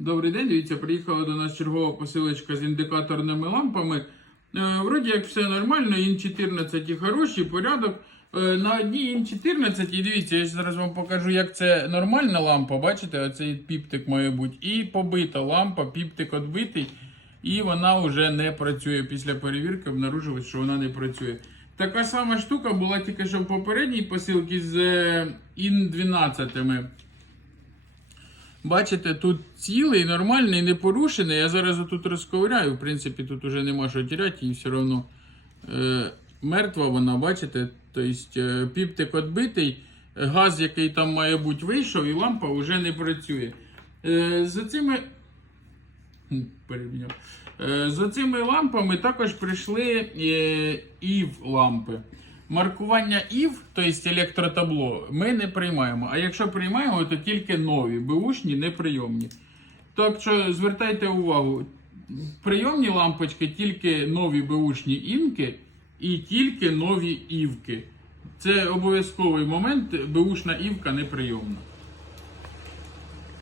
Добрий день, дивіться, приїхала до нас чергова посилочка з індикаторними лампами. Е, вроді як все нормально, ін 14 і хороші, порядок. Е, на одній ін 14, і дивіться, я зараз вам покажу, як це нормальна лампа. Бачите, оцей піптик має бути. І побита лампа, піптик відбитий, і вона вже не працює. Після перевірки обнаружилось, що вона не працює. Така сама штука була тільки що в попередній посилці з е, ін 12. Бачите, тут цілий, нормальний, не порушений. Я зараз тут розковиряю. В принципі, тут уже нема що тіряти, і все одно е, мертва вона, бачите? Тобто е, піптик відбитий, газ, який там має бути, вийшов, і лампа вже не працює. Е, за цими. Хм, Перебігав. Е, За цими лампами також прийшли е, ІВ лампи. Маркування ІВ, тобто електротабло, ми не приймаємо. А якщо приймаємо, то тільки нові, бушні, неприйомні. Тобто, звертайте увагу, прийомні лампочки тільки нові бушні інки і тільки нові івки. Це обов'язковий момент, бушна івка неприйомна.